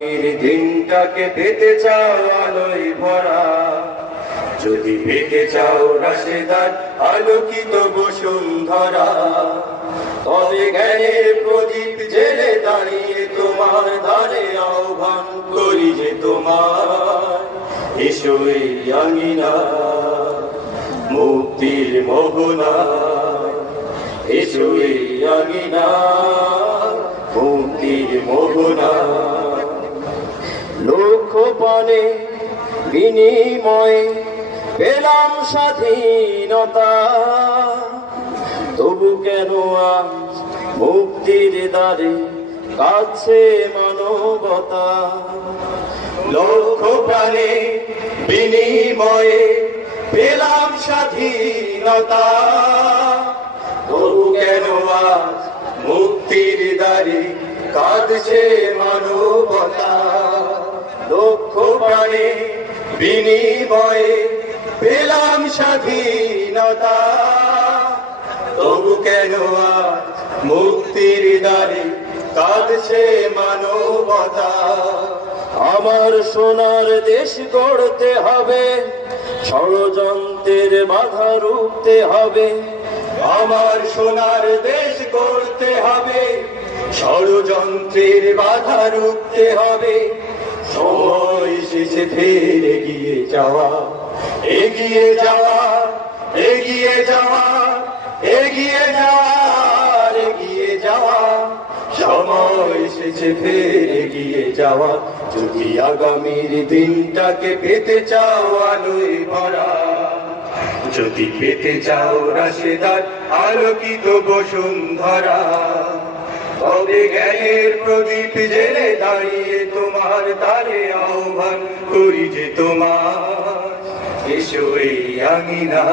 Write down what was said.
দিনটাকে পেতে চাও আলোয় ভরা। যদি পেতে চাও রাশেদার, আলোকিত বসুন্ধরা। তবে জ্ঞানের প্রদীপ জেলে দাঁড়িয়ে তোমার ধারে আহ্বান করি যে তোমার এসো এই আঙিনা, মুক্তির মোহনা এসো আঙিনা, মুক্তির মোহনা লক্ষ্যপণে বিনিময়ে পেলাম স্বাধীনতা। তবু কেন আজ মুক্তির দ্বারে কাছে মানবতা? লক্ষ প্রাণে বিনিময়ে পেলাম স্বাধীনতা। তবু কেন আজ মুক্তির দ্বারে কাঁদছে মানবতা বিনিময়ে পেলাম স্বাধীনতা। তবু কেন মুক্তির দ্বারে কাঁদছে মানবতা? আমার সোনার দেশ গড়তে হবে, ষড়যন্ত্রের বাধা রুখতে হবে। আমার সোনার দেশ গড়তে হবে, ষড়যন্ত্রের বাধা রুখতে হবে। সময় শেষে ফের এগিয়ে যাওয়া। এগিয়ে যাওয়া এগিয়ে যাওয়া এগিয়ে যাওয়া এগিয়ে যাওয়া। সময় এসেছে ফের এগিয়ে যাওয়া। যদি আগামীর দিনটাকে পেতে চাও আলোয় ভরা, যদি পেতে চাও রাশেদার আলোকিত বসুন্ধরা তবে জ্ঞানের প্রদীপ জেলে দাঁড়িয়ে তোমার তারে আহ্বান করি যে তোমার এসো এই আঙিনা।